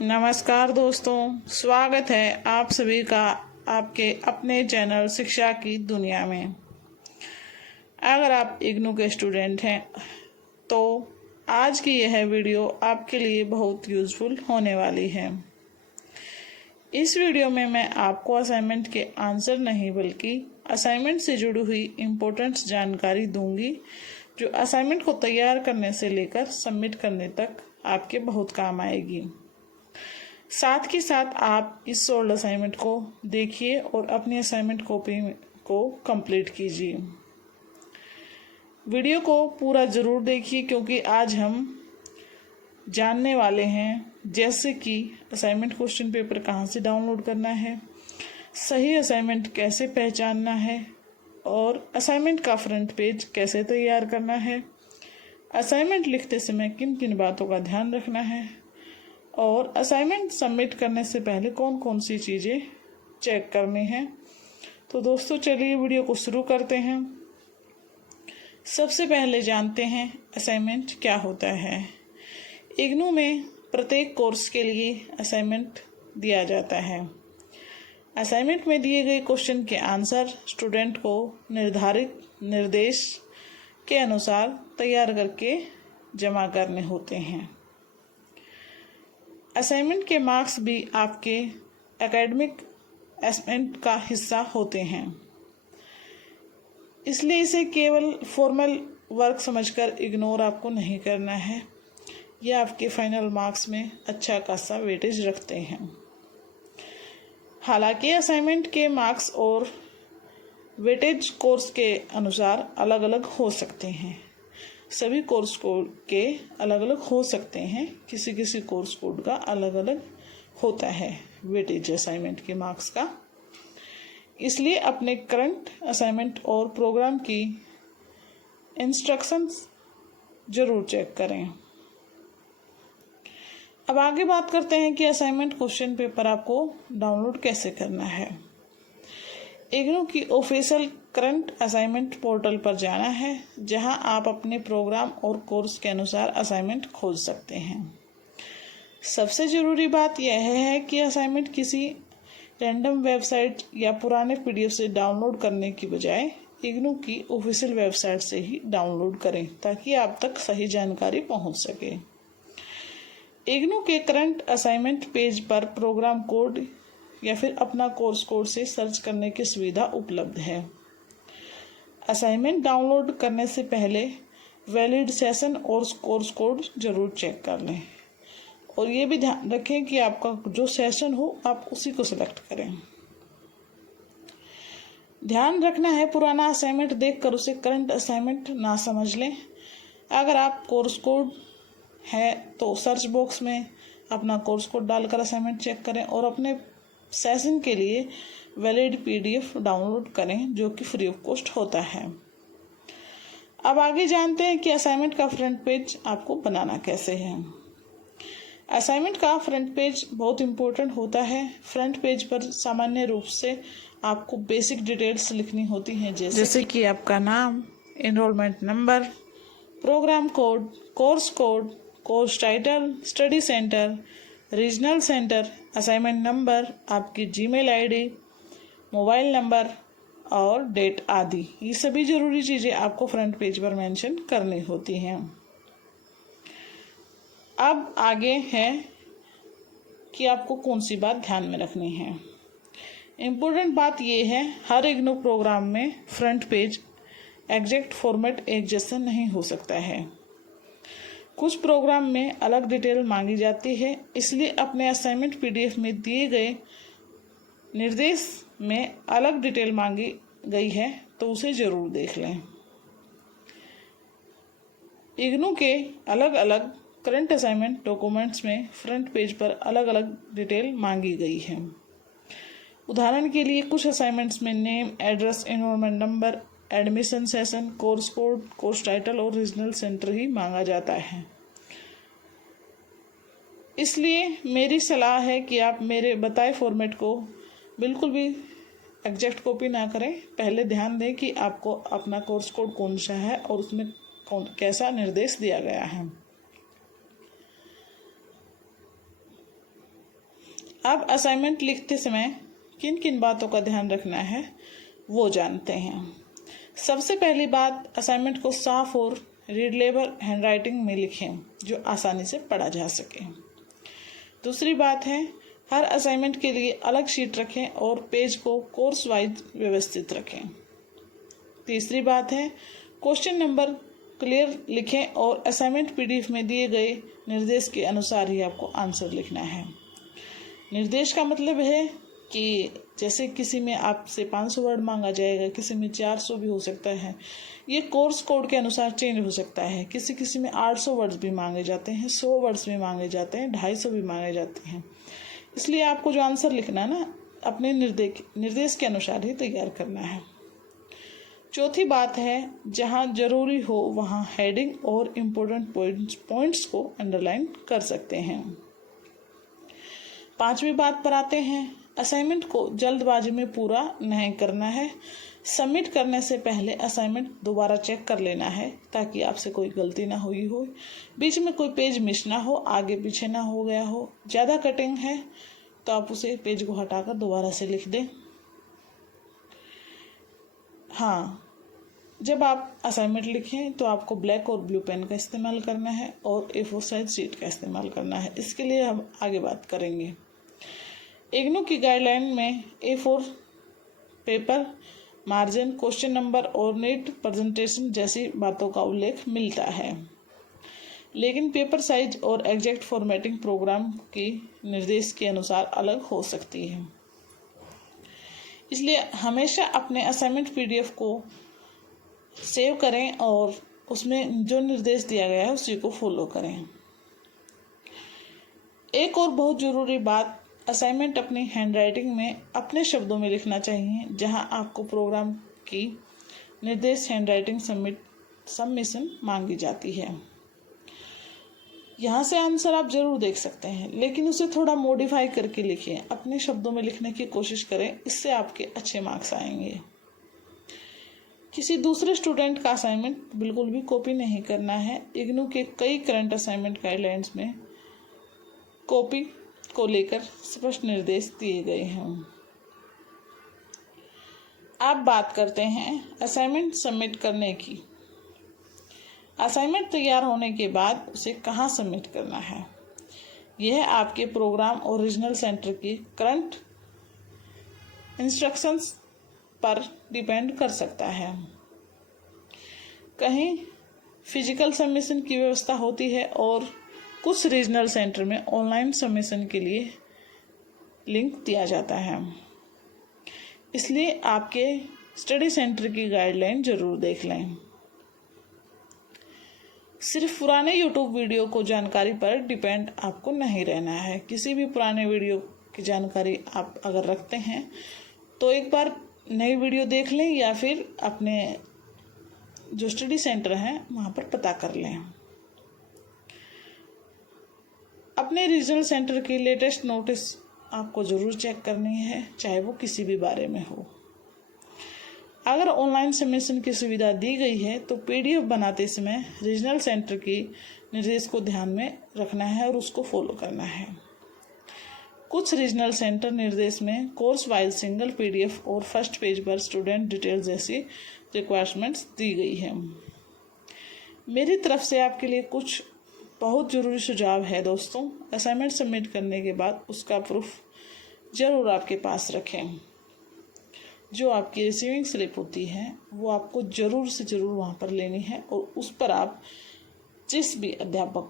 नमस्कार दोस्तों, स्वागत है आप सभी का आपके अपने चैनल शिक्षा की दुनिया में। अगर आप इग्नू के स्टूडेंट हैं तो आज की यह वीडियो आपके लिए बहुत यूज़फुल होने वाली है। इस वीडियो में मैं आपको असाइनमेंट के आंसर नहीं बल्कि असाइनमेंट से जुड़ी हुई इम्पोर्टेंट जानकारी दूंगी जो असाइनमेंट को तैयार करने से लेकर सबमिट करने तक आपके बहुत काम आएगी। साथ के साथ आप इस सोल्ड असाइनमेंट को देखिए और अपनी असाइनमेंट कॉपी को कंप्लीट कीजिए। वीडियो को पूरा ज़रूर देखिए क्योंकि आज हम जानने वाले हैं जैसे कि असाइनमेंट क्वेश्चन पेपर कहाँ से डाउनलोड करना है, सही असाइनमेंट कैसे पहचानना है और असाइनमेंट का फ्रंट पेज कैसे तैयार करना है, असाइनमेंट लिखते समय किन किन बातों का ध्यान रखना है और असाइनमेंट सबमिट करने से पहले कौन कौन सी चीज़ें चेक करनी हैं। तो दोस्तों चलिए वीडियो को शुरू करते हैं। सबसे पहले जानते हैं असाइनमेंट क्या होता है। इग्नू में प्रत्येक कोर्स के लिए असाइनमेंट दिया जाता है। असाइनमेंट में दिए गए क्वेश्चन के आंसर स्टूडेंट को निर्धारित निर्देश के अनुसार तैयार करके जमा करने होते हैं। असाइनमेंट के मार्क्स भी आपके एकेडमिक असेसमेंट का हिस्सा होते हैं, इसलिए इसे केवल फॉर्मल वर्क समझकर इग्नोर आपको नहीं करना है। यह आपके फाइनल मार्क्स में अच्छा खासा वेटेज रखते हैं। हालांकि असाइनमेंट के मार्क्स और वेटेज कोर्स के अनुसार अलग अलग हो सकते हैं। सभी कोर्स कोड के अलग अलग हो सकते हैं, किसी किसी कोर्स कोड का अलग अलग होता है वेटेज असाइनमेंट के मार्क्स का। इसलिए अपने करंट असाइनमेंट और प्रोग्राम की इंस्ट्रक्शंस जरूर चेक करें। अब आगे बात करते हैं कि असाइनमेंट क्वेश्चन पेपर आपको डाउनलोड कैसे करना है। इग्नू की ऑफिशियल करंट असाइनमेंट पोर्टल पर जाना है, जहां आप अपने प्रोग्राम और कोर्स के अनुसार असाइनमेंट खोज सकते हैं। सबसे ज़रूरी बात यह है कि असाइनमेंट किसी रैंडम वेबसाइट या पुराने पीडीएफ से डाउनलोड करने की बजाय इग्नू की ऑफिशियल वेबसाइट से ही डाउनलोड करें ताकि आप तक सही जानकारी पहुंच सके। इग्नू के करंट असाइनमेंट पेज पर प्रोग्राम कोड या फिर अपना कोर्स कोड से सर्च करने की सुविधा उपलब्ध है। असाइनमेंट डाउनलोड करने से पहले वैलिड सेशन और कोर्स कोड जरूर चेक कर लें और ये भी ध्यान रखें कि आपका जो सेशन हो आप उसी को सिलेक्ट करें। ध्यान रखना है पुराना असाइनमेंट देखकर उसे करंट असाइनमेंट ना समझ लें। अगर आप कोर्स कोड है तो सर्च बॉक्स में अपना कोर्स कोड डालकर असाइनमेंट चेक करें और अपने सेशन के लिए वैलिड पीडीएफ डाउनलोड करें जो कि फ्री ऑफ कॉस्ट होता है। अब आगे जानते हैं कि असाइनमेंट का फ्रंट पेज आपको बनाना कैसे है। असाइनमेंट का फ्रंट पेज बहुत इम्पोर्टेंट होता है। फ्रंट पेज पर सामान्य रूप से आपको बेसिक डिटेल्स लिखनी होती हैं जैसे कि आपका नाम, enrolment number, programme code, course title, study centre, regional centre, assignment number, आपकी जीमेल आईडी, मोबाइल नंबर और डेट आदि। ये सभी ज़रूरी चीज़ें आपको फ्रंट पेज पर मेंशन करनी होती हैं। अब आगे है कि आपको कौन सी बात ध्यान में रखनी है। इम्पोर्टेंट बात यह है, हर इग्नू प्रोग्राम में फ्रंट पेज एग्जैक्ट फॉर्मेट एक जैसा नहीं हो सकता है। कुछ प्रोग्राम में अलग डिटेल मांगी जाती है, इसलिए अपने असाइनमेंट पीडीएफ में दिए गए निर्देश में अलग डिटेल मांगी गई है तो उसे जरूर देख लें। इग्नू के अलग अलग करंट असाइनमेंट डॉक्यूमेंट्स में फ्रंट पेज पर अलग अलग डिटेल मांगी गई है। उदाहरण के लिए कुछ असाइनमेंट्स में name, address, enrolment number, admission session, course code, course title और रीजनल सेंटर ही मांगा जाता है। इसलिए मेरी सलाह है कि आप मेरे बताए फॉर्मेट को बिल्कुल भी एग्जैक्ट कॉपी ना करें। पहले ध्यान दें कि आपको अपना कोर्स कोड कौन सा है और उसमें कैसा निर्देश दिया गया है। अब असाइनमेंट लिखते समय किन किन बातों का ध्यान रखना है वो जानते हैं। सबसे पहली बात, असाइनमेंट को साफ और रीडेबल हैंडराइटिंग में लिखें जो आसानी से पढ़ा जा सके। दूसरी बात है, हर असाइनमेंट के लिए अलग शीट रखें और पेज को कोर्स वाइज व्यवस्थित रखें। तीसरी बात है, क्वेश्चन नंबर क्लियर लिखें और असाइनमेंट पीडीएफ में दिए गए निर्देश के अनुसार ही आपको आंसर लिखना है। निर्देश का मतलब है कि जैसे किसी में आपसे 500 वर्ड मांगा जाएगा, किसी में 400 भी हो सकता है। ये कोर्स कोड के अनुसार चेंज हो सकता है। किसी में 800 वर्ड्स भी मांगे जाते हैं, 100 वर्ड्स भी मांगे जाते हैं, 250 भी मांगे जाते हैं। इसलिए आपको जो आंसर लिखना है ना, अपने निर्देश के अनुसार ही तैयार करना है। चौथी बात है, जहाँ जरूरी हो वहाँ हेडिंग और इम्पोर्टेंट पॉइंट्स को अंडरलाइन कर सकते हैं। पांचवी बात पर आते हैं, असाइनमेंट को जल्दबाजी में पूरा नहीं करना है। सबमिट करने से पहले असाइनमेंट दोबारा चेक कर लेना है ताकि आपसे कोई गलती ना हुई हो, बीच में कोई पेज मिस ना हो, आगे पीछे ना हो गया हो। ज़्यादा कटिंग है तो आप उसे पेज को हटाकर दोबारा से लिख दें। हाँ, जब आप असाइनमेंट लिखें तो आपको ब्लैक और ब्लू पेन का इस्तेमाल करना है और A4 साइज शीट का इस्तेमाल करना है। इसके लिए हम आगे बात करेंगे। इग्नू की गाइडलाइन में A4 paper, margin, question number और नीट प्रेजेंटेशन जैसी बातों का उल्लेख मिलता है, लेकिन पेपर साइज और एग्जैक्ट फॉर्मेटिंग प्रोग्राम की निर्देश के अनुसार अलग हो सकती है। इसलिए हमेशा अपने असाइनमेंट पीडीएफ को सेव करें और उसमें जो निर्देश दिया गया है उसी को फॉलो करें। एक और बहुत ज़रूरी बात, असाइनमेंट अपनी हैंडराइटिंग में अपने शब्दों में लिखना चाहिए। जहां आपको प्रोग्राम की निर्देश हैंडराइटिंग सबमिशन मांगी जाती है, यहाँ से आंसर आप जरूर देख सकते हैं, लेकिन उसे थोड़ा मॉडिफाई करके लिखें। अपने शब्दों में लिखने की कोशिश करें, इससे आपके अच्छे मार्क्स आएंगे। किसी दूसरे स्टूडेंट का असाइनमेंट बिल्कुल भी कॉपी नहीं करना है। इग्नू के कई करंट असाइनमेंट गाइडलाइंस में कॉपी को लेकर स्पष्ट निर्देश दिए गए हैं। अब बात करते हैं असाइनमेंट सबमिट करने की। असाइनमेंट तैयार होने के बाद उसे कहाँ सबमिट करना है, यह आपके प्रोग्राम और रीजनल सेंटर की करंट इंस्ट्रक्शंस पर डिपेंड कर सकता है। कहीं फिजिकल सबमिशन की व्यवस्था होती है और कुछ रीजनल सेंटर में ऑनलाइन सबमिशन के लिए लिंक दिया जाता है। इसलिए आपके स्टडी सेंटर की गाइडलाइन जरूर देख लें। सिर्फ पुराने यूट्यूब वीडियो को जानकारी पर डिपेंड आपको नहीं रहना है। किसी भी पुराने वीडियो की जानकारी आप अगर रखते हैं तो एक बार नई वीडियो देख लें या फिर अपने जो स्टडी सेंटर हैं वहाँ पर पता कर लें। अपने रीजनल सेंटर की लेटेस्ट नोटिस आपको ज़रूर चेक करनी है, चाहे वो किसी भी बारे में हो। अगर ऑनलाइन सबमिशन की सुविधा दी गई है तो पीडीएफ बनाते समय रीजनल सेंटर की निर्देश को ध्यान में रखना है और उसको फॉलो करना है। कुछ रीजनल सेंटर निर्देश में कोर्स वाइज सिंगल पीडीएफ और फर्स्ट पेज पर स्टूडेंट डिटेल्स जैसी रिक्वायरमेंट्स दी गई है। मेरी तरफ से आपके लिए कुछ बहुत ज़रूरी सुझाव है दोस्तों। असाइनमेंट सबमिट करने के बाद उसका प्रूफ ज़रूर आपके पास रखें। जो आपकी रिसीविंग स्लिप होती है वो आपको ज़रूर से ज़रूर वहाँ पर लेनी है और उस पर आप जिस भी अध्यापक